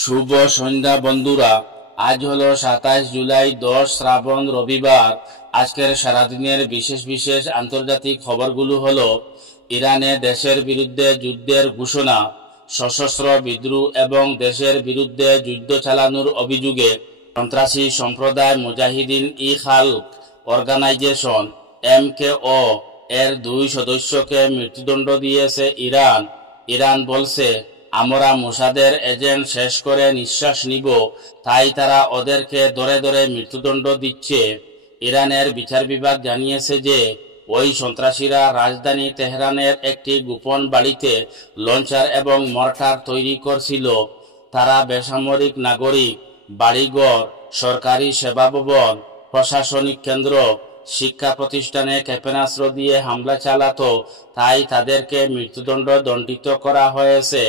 শুভ সন্ধ্যা বন্ধুরা। আজ হলো 27 জুলাই, 10 শ্রাবণ, রবিবার। আজকের সারাদিনের বিশেষ বিশেষ আন্তর্জাতিক খবরগুলো হলো: ইরানে দেশের বিরুদ্ধে যুদ্ধের ঘোষণা, সশস্ত্র বিদ্রোহ এবং দেশের বিরুদ্ধে যুদ্ধ চালানোর অভিযোগে সন্ত্রাসী সম্প্রদায় মুজাহিদিন ই খালক অর্গানাইজেশন MKO এর 2 সদস্যকে মৃত্যুদণ্ড দিয়েছে ইরান। ইরান বলছে, আমরা মোসাদের এজেন্ট শেষ করে নিঃশ্বাস নিব, তাই তারা ওদেরকে ধরে ধরে মৃত্যুদণ্ড দিচ্ছে। ইরানের বিচার বিভাগ জানিয়েছে যে ওই সন্ত্রাসীরা রাজধানী তেহরানের একটি গোপন বাড়িতে লঞ্চার এবং মর্টার তৈরি করছিল। তারা বেসামরিক নাগরিক, বাড়িঘর, সরকারি সেবা ভবন, প্রশাসনিক কেন্দ্র, শিক্ষা প্রতিষ্ঠানে ক্ষেপণাস্ত্র দিয়ে হামলা চালাতো, তাই তাদেরকে মৃত্যুদণ্ড দণ্ডিত করা হয়েছে।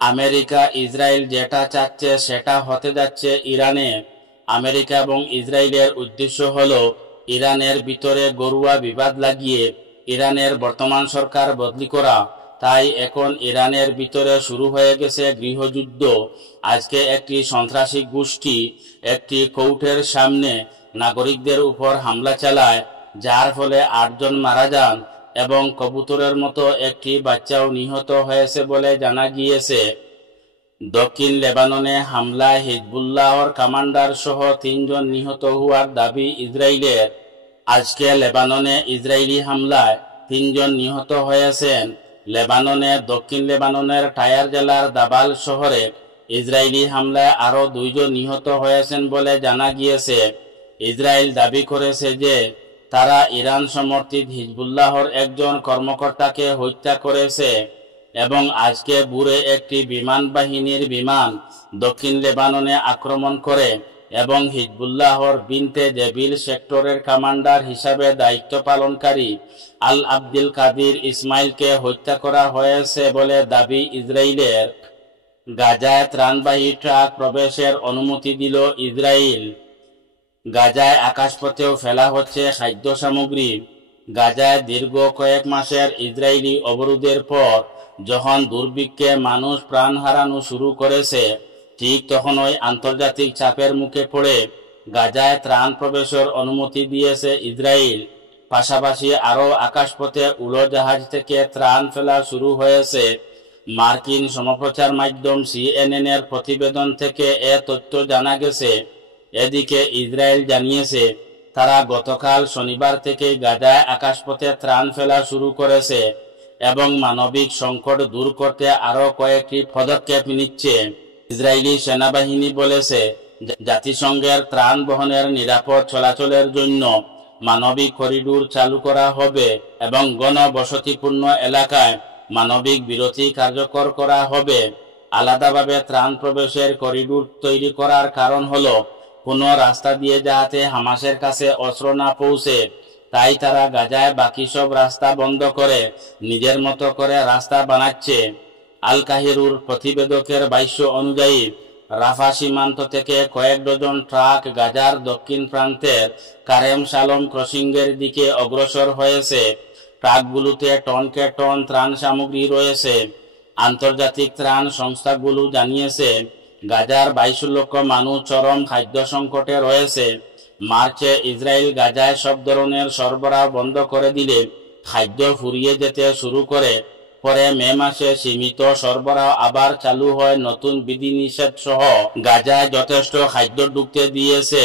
আমেরিকা ইসরায়েল যেটা চাচ্ছে সেটা হতে যাচ্ছে ইরানে। আমেরিকা এবং ইসরায়েলের উদ্দেশ্য হলো ইরানের ভিতরে গরুয়া বিবাদ লাগিয়ে ইরানের বর্তমান সরকার বদলি করা। তাই এখন ইরানের ভিতরে শুরু হয়ে গেছে গৃহযুদ্ধ। আজকে একটি সন্ত্রাসী গোষ্ঠী একটি কোর্টের সামনে নাগরিকদের উপর হামলা চালায়, যার ফলে 8 জন মারা যান এবং কবুতরের মতো একটি বাচ্চাও নিহত হয়েছে বলে জানা গিয়েছে। দক্ষিণ লেবাননে হামলায় হিজবুল্লাহর কমান্ডার সহ 3 জন নিহত হওয়ার দাবি ইসরায়েলের। আজকে লেবাননে ইসরায়েলি হামলায় 3 জন নিহত হয়েছেন। দক্ষিণ লেবাননের টায়ার জেলার দাবাল শহরে ইসরায়েলি হামলায় আরও 2 জন নিহত হয়েছেন বলে জানা গিয়েছে। ইসরায়েল দাবি করেছে যে তারা ইরান সমর্থিত হিজবুল্লাহর একজন কর্মকর্তাকে হত্যা করেছে এবং আজকে ভোরে একটি বিমান বাহিনীর বিমান দক্ষিণ লেবাননে আক্রমণ করে এবং হিজবুল্লাহর বিনতে জেবিল সেক্টরের কমান্ডার হিসাবে দায়িত্ব পালনকারী আল আব্দুল কাদির ইসমাইলকে হত্যা করা হয়েছে বলে দাবি ইসরায়েলের। গাজায় ত্রাণবাহী ট্রাক প্রবেশের অনুমতি দিল ইসরায়েল। গাজায় আকাশপথেও ফেলা হচ্ছে খাদ্য সামগ্রী। গাজায় দীর্ঘ কয়েক মাসের ইসরায়েলি অবরোধের পর যখন দুর্ভিক্ষে মানুষ প্রাণ হারানো শুরু করেছে, ঠিক তখনই আন্তর্জাতিক চাপের মুখে পড়ে গাজায় ত্রাণ প্রবেশের অনুমতি দিয়েছে ইসরায়েল। পাশাপাশি আরও আকাশপথে উড়োজাহাজ থেকে ত্রাণ ফেলা শুরু হয়েছে। মার্কিন সম্প্রচার মাধ্যম CNN এর প্রতিবেদন থেকে এ তথ্য জানা গেছে। এদিকে ইসরায়েল জানিয়েছে তারা গতকাল শনিবার থেকে গাজায় আকাশপথে ত্রাণ ফেলা শুরু করেছে এবং মানবিক সংকট দূর করতে আরও কয়েকটি পদক্ষেপ নিচ্ছে। ইসরায়েলি সেনাবাহিনী বলেছে জাতিসংঘের ত্রাণ বহনের নিরাপদ চলাচলের জন্য মানবিক করিডোর চালু করা হবে এবং ঘনবসতিপূর্ণ এলাকায় মানবিক বিরতি কার্যকর করা হবে। আলাদাভাবে ত্রাণ প্রবেশের করিডোর তৈরি করার কারণ হলো কোনো রাস্তা দিয়ে যাতে হামাসের কাছে অস্ত্র না পৌঁছে, তাই তারা গাজায় বাকি সব রাস্তা বন্ধ করে নিজের মতো করে রাস্তা বানাচ্ছে। আল কাহিরুর প্রতিবেদকের ভাষ্য অনুযায়ী রাফা সীমান্ত থেকে কয়েক ডজন ট্রাক গাজার দক্ষিণ প্রান্তের কারেম শালম ক্রসিংয়ের দিকে অগ্রসর হয়েছে। ট্রাকগুলোতে টনকে টন ত্রাণ সামগ্রী রয়েছে। আন্তর্জাতিক ত্রাণ সংস্থাগুলো জানিয়েছে গাজার 22 লক্ষ মানুষ চরম খাদ্য সংকটে রয়েছে। মার্চে ইসরায়েল গাজায় সব ধরনের সরবরাহ বন্ধ করে দিলে খাদ্য ফুরিয়ে যেতে শুরু করে। পরে মে মাসে সীমিত সরবরাহ আবার চালু হয় নতুন বিধিনিষেধ সহ। গাজায় যথেষ্ট খাদ্য ঢুকতে দিয়েছে,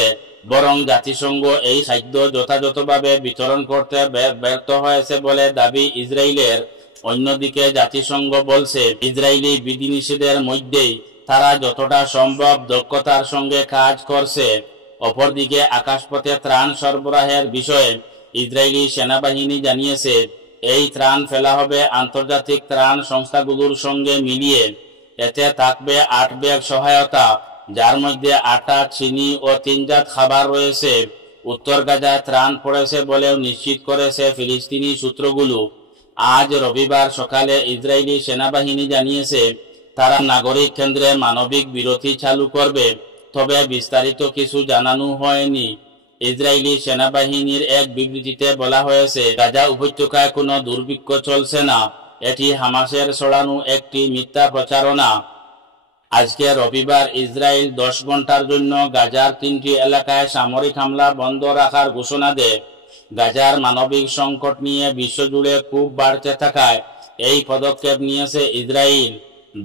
বরং জাতিসংঘ এই খাদ্য যথাযথভাবে বিতরণ করতে ব্যর্থ হয়েছে বলে দাবি ইসরায়েলের। অন্যদিকে জাতিসংঘ বলছে ইসরায়েলি বিধিনিষেধের মধ্যেই তারা যতটা সম্ভব দক্ষতার সঙ্গে কাজ করছে। অপরদিকে আকাশপথে ত্রাণ সরবরাহের বিষয়ে ইসরায়েলি সেনাবাহিনী জানিয়েছে এই ত্রাণ ফেলা হবে আন্তর্জাতিক ত্রাণ সংস্থাগুলোর সঙ্গে মিলিয়ে। এতে থাকবে 8 ব্যাগ সহায়তা, যার মধ্যে আটা, চিনি ও 3 জাত খাবার রয়েছে। উত্তর গাজায় ত্রাণ পড়েছে বলেও নিশ্চিত করেছে ফিলিস্তিনি সূত্রগুলো। আজ রবিবার সকালে ইসরায়েলি সেনাবাহিনী জানিয়েছে তারা নাগরিক কেন্দ্রে মানবিক বিরতি চালু করবে, তবে বিস্তারিত কিছু জানানো হয়নি। ইসরায়েলি সেনাবাহিনীর এক বিবৃতিতে বলা হয়েছে গাজা উপত্যকায় কোনো দুর্ভিক্ষ চলছে না, এটি হামাসের ছড়ানো একটি মিথ্যা প্রচারণা। আজকে রবিবার ইসরায়েল 10 ঘন্টার জন্য গাজার 3টি এলাকায় সামরিক হামলা বন্ধ রাখার ঘোষণা দেয়। গাজার মানবিক সংকট নিয়ে বিশ্বজুড়ে খুব বাড়তে থাকায় এই পদক্ষেপ নিয়েছে ইসরায়েল।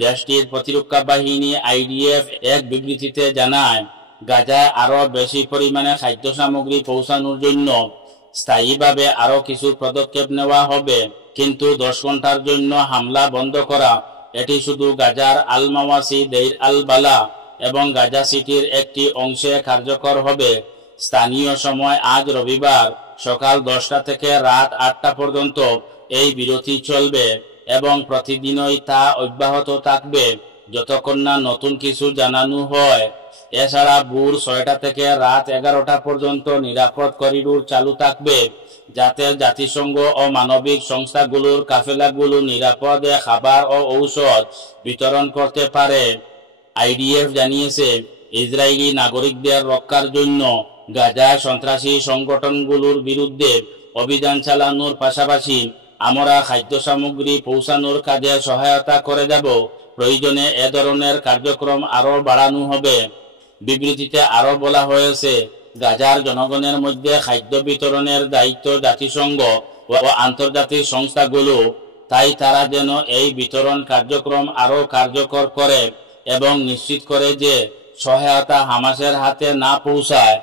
দেশটির প্রতিরক্ষা বাহিনী আইডিএফ এক বিবৃতিতে জানায়, গাজায় আরও বেশি পরিমাণে খাদ্য সামগ্রী পৌঁছানোর জন্য স্থায়ীভাবে আরও কিছু পদক্ষেপ নেওয়া হবে, কিন্তু 10 ঘন্টার জন্য হামলা বন্ধ করা এটি শুধু গাজার আল মাওয়াসি, দেইর আল বালা এবং গাজা সিটির একটি অংশে কার্যকর হবে। স্থানীয় সময় আজ রবিবার সকাল 10টা থেকে রাত 8টা পর্যন্ত এই বিরতি চলবে এবং প্রতিদিনই তা অব্যাহত থাকবে যতক্ষণ না নতুন কিছু জানানো হয়। এছাড়া ভোর 6টা থেকে রাত 11টা পর্যন্ত নিরাপদ করিডোর চালু থাকবে, যাতে জাতিসংঘ ও মানবিক সংস্থাগুলোর কাফেলাগুলো নিরাপদে খাবার ও ঔষধ বিতরণ করতে পারে। আইডিএফ জানিয়েছে, ইসরায়েলি নাগরিকদের রক্ষার জন্য গাজায় সন্ত্রাসী সংগঠনগুলোর বিরুদ্ধে অভিযান চালানোর পাশাপাশি আমরা খাদ্য সামগ্রী পৌঁছানোর কাজে সহায়তা করে যাব। প্রয়োজনে এ ধরনের কার্যক্রম আরও বাড়ানো হবে। বিবৃতিতে আরও বলা হয়েছে, গাজার জনগণের মধ্যে খাদ্য বিতরণের দায়িত্ব জাতিসংঘ ও আন্তর্জাতিক সংস্থাগুলো, তাই তারা যেন এই বিতরণ কার্যক্রম আরও কার্যকর করে এবং নিশ্চিত করে যে সহায়তা হামাসের হাতে না পৌঁছায়।